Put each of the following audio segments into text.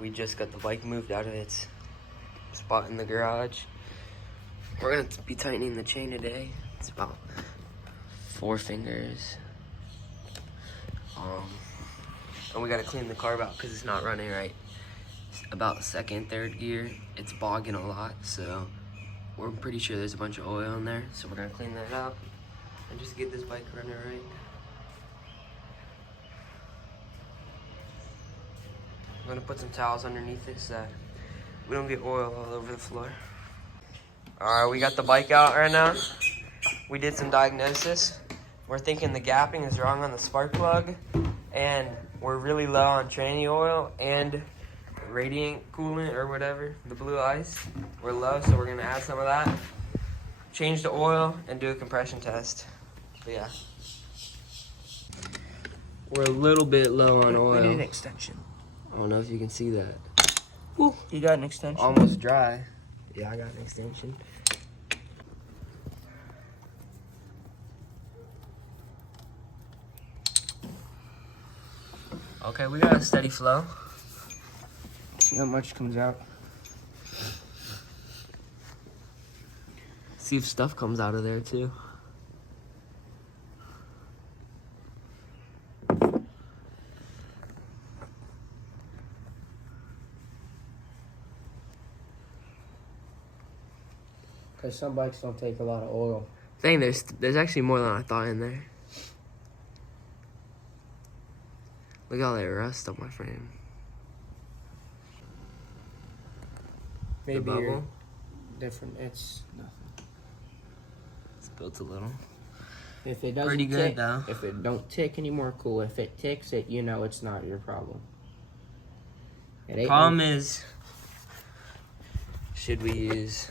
we just got the bike moved out of its spot in the garage. We're gonna be tightening the chain today. It's about 4 fingers. And we gotta clean the carb out because it's not running right. It's about 2nd, 3rd gear. It's bogging a lot, so we're pretty sure there's a bunch of oil in there. So we're gonna clean that out and just get this bike running right. I'm gonna put some towels underneath it so that we don't get oil all over the floor. All right, we got the bike out right now. We did some diagnosis. We're thinking the gapping is wrong on the spark plug, and we're really low on tranny oil and radiant coolant or whatever, the blue ice. We're low, so we're gonna add some of that, change the oil, and do a compression test. But yeah. We're a little bit low on oil. We need an extension. I don't know if you can see that. Ooh, you got an extension? Almost dry. Yeah, I got an extension. Okay, we got a steady flow. See how much comes out. See if stuff comes out of there too. Because some bikes don't take a lot of oil. Dang, there's actually more than I thought in there. Look at all that rust on my frame. Maybe The bubble? you're different. It's nothing. It's built a little. If it doesn't Pretty good tick, though. If it don't tick anymore, cool. If it ticks, you know it's not your problem. The problem is, should we use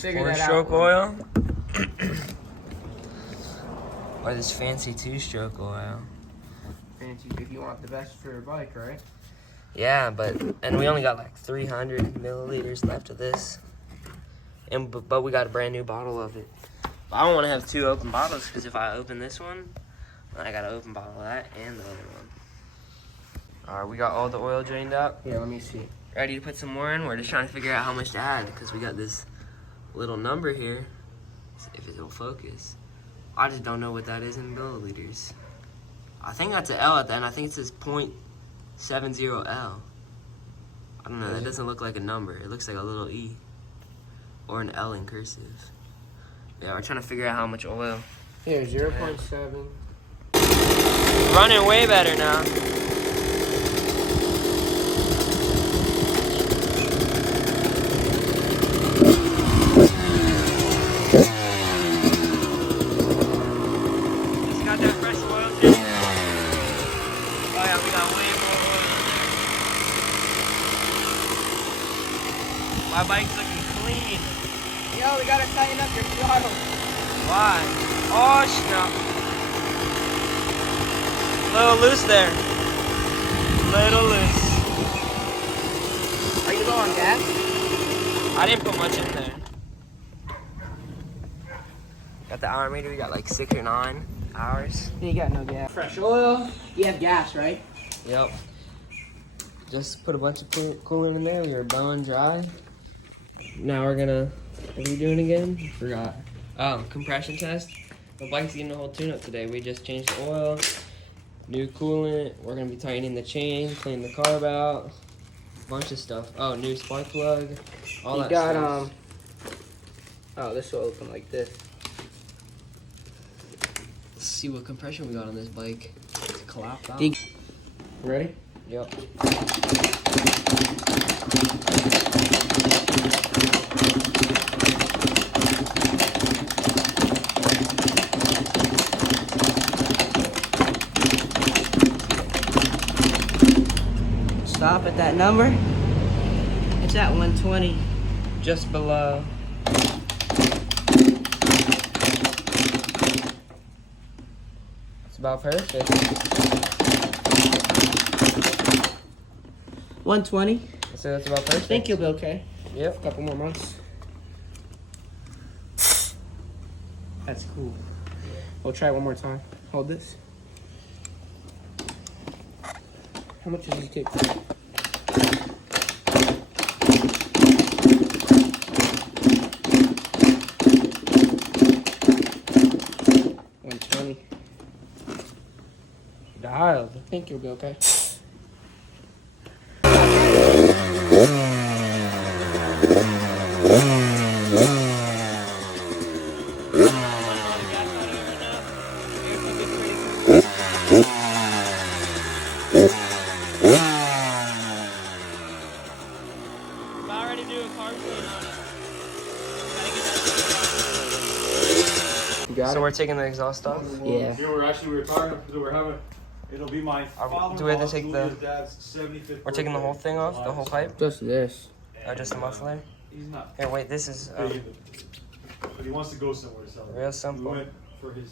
figure that out. 4-stroke oil? Or this fancy 2-stroke oil? Fancy if you want the best for your bike, right? Yeah, and we only got like 300 milliliters left of this. But we got a brand new bottle of it. But I don't want to have 2 open bottles, because if I open this one, then I got an open bottle of that and the other one. Alright, we got all the oil drained out. Yeah, let me see. Ready to put some more in? We're just trying to figure out how much to add, because we got this little number here. If it'll focus. I just don't know what that is in milliliters. I think that's an L at the end. I think it says 0.70L. I don't know, that doesn't look like a number. It looks like a little E. Or an L in cursive. Yeah, we're trying to figure out how much oil. Here, 0.7. Running way better now. Just got that fresh oil change. Oh yeah, we got way more oil in there. My bike's looking clean. Yo, we gotta tighten up your throttle. Why? Oh, snap. Little loose there. Little loose. Are you low on gas? I didn't put much in there. Got the hour meter, we got like 6 or 9 hours. You got no gas. Fresh oil. You have gas, right? Yep. Just put a bunch of coolant in there. We were bone dry. Now we're gonna, what are we doing again? Forgot. Compression test. The bike's getting a whole tune-up today. We just changed the oil, new coolant. We're gonna be tightening the chain, clean the carb out, bunch of stuff. Oh, new spark plug, all that stuff. Oh, this will open like this. Let's see what compression we got on this bike. It's collapsed out. Ready? Yep. Stop at that number. It's at 120. Just below. It's about perfect. 120. So that's about perfect. I think you'll be okay. Yep. A couple more months. That's cool. We'll try one more time. Hold this. How much did you take? think you'll be okay. About ready to do a carb clean on it. You got So it? we're taking the exhaust off? Yeah. Here we're talking. We're having. It'll be my Do we have to take Julia's dad's 75th. We're taking the whole thing off, the whole pipe? Just this. Oh, just the muffler? He's not. Here, wait, this is But he wants to go somewhere to celebrate. real simple. We went for his.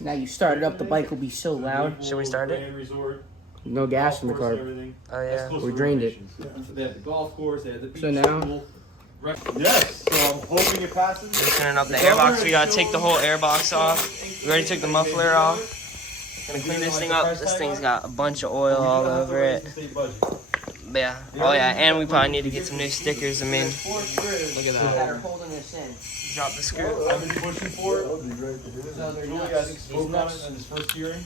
Now you start it up, the bike will be so loud. Should we start it? Grand Resort, No gas in the golf course and carb. everything. Oh, That's yeah. close We to drained it. renovations. So they had the golf course, they had the beach So now- pool. Yes, so I'm hoping it passes. We're turning up the airbox. We gotta take the whole airbox off. We already took the muffler off. Gonna clean this thing up. This thing's got a bunch of oil all over it. But yeah. Oh yeah, and we probably need to get some new stickers. I mean, look at that. holding this in. Drop the screw. I've been pushing for it. Julia, I think, spoke on it in his first hearing.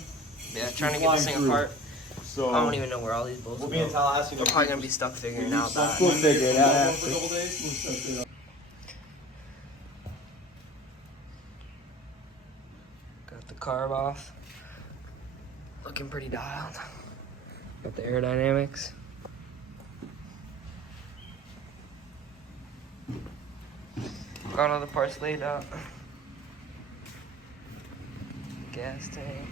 Yeah, trying to get this thing apart. So I don't even know where all these bolts we'll are. be in Tallahassee. We're probably gonna be stuck figuring out that. We'll figure it out after. For a couple days. Got the carb off. Looking pretty dialed. Got the aerodynamics. Got all the parts laid out. Gas tank.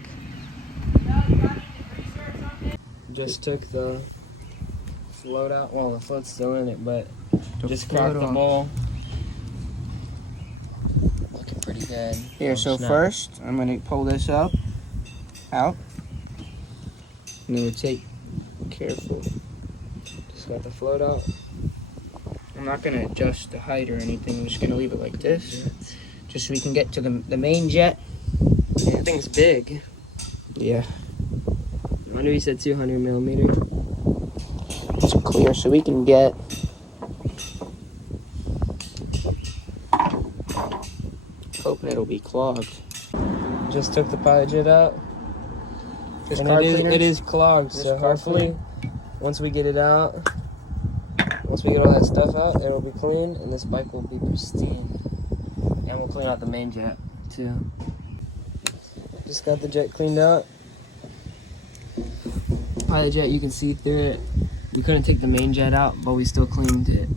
Just took the float out. Well, the float's still in it, but just cracked the bowl. Looking pretty good. Here, so Snap. first, I'm gonna pull this up, out, and then we take, careful. Just got the float out. I'm not gonna adjust the height or anything, I'm just gonna leave it like this, just so we can get to the main jet. Yeah, that thing's big. Yeah, I wonder you said 200 millimeter. it's clear, so we can get, hoping it'll be clogged. Just took the pilot jet out. Just And carb it is, cleaner? it is clogged, Just so carb hopefully once we get it out, once we get all that stuff out, it will be clean and this bike will be pristine. And we'll clean out the main jet too. Just got the jet cleaned out. Pilot jet, you can see through it. We couldn't take the main jet out, but we still cleaned it.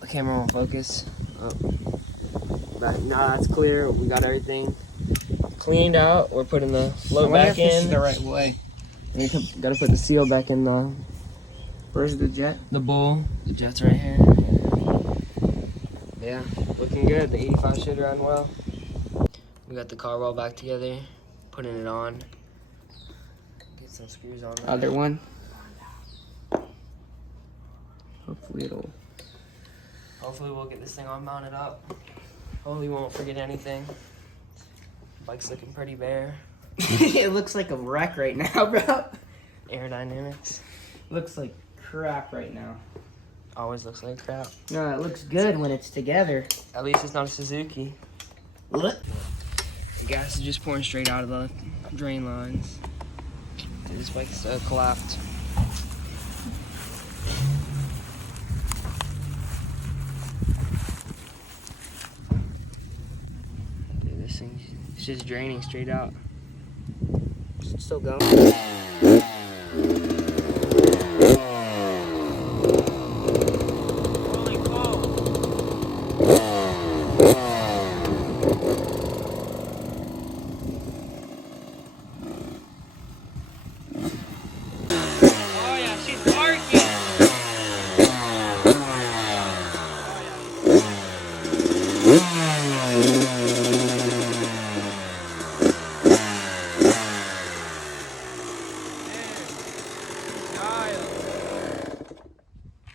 The camera won't focus. Oh. But now that's clear. We got everything cleaned out. We're putting the float back This is in. the right way. We gotta put the seal back in the Where's the jet? bowl. The jet's right here. Yeah, looking good. The 85 should run well. We got the carb all back together, putting it on. Get some screws on there. Other one. Hopefully it'll. Hopefully we'll get this thing all mounted up. Hopefully we won't forget anything. Bike's looking pretty bare. It looks like a wreck right now, bro. Aerodynamics. Looks like crap right now. Always looks like crap. No, it looks good when it's together. At least it's not a Suzuki. Look. The gas is just pouring straight out of the drain lines. Dude, this bike's collapsed. Dude, this thing's it's just draining straight out. It's still going.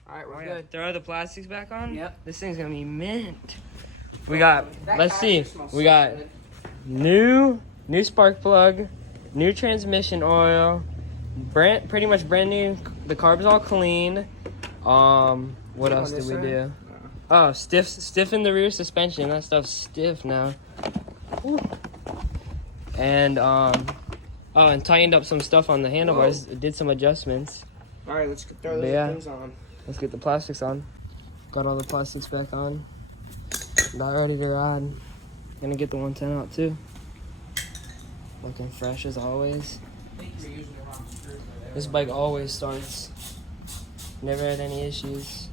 Alright, we're Oh, yeah. good. Throw the plastics back on? Yep. This thing's gonna be mint. We got, let's see, smells we so got good. new spark plug, new transmission oil, pretty much brand new. The carb's all clean. What else did we do? Oh, stiffen the rear suspension. That stuff's stiff now. Woo. And Oh, and tightened up some stuff on the handlebars. Did some adjustments. All right, let's throw But those yeah. things on. Let's get the plastics on. Got all the plastics back on. About ready to ride. Gonna get the 110 out too. Looking fresh as always. This bike always starts. Never had any issues.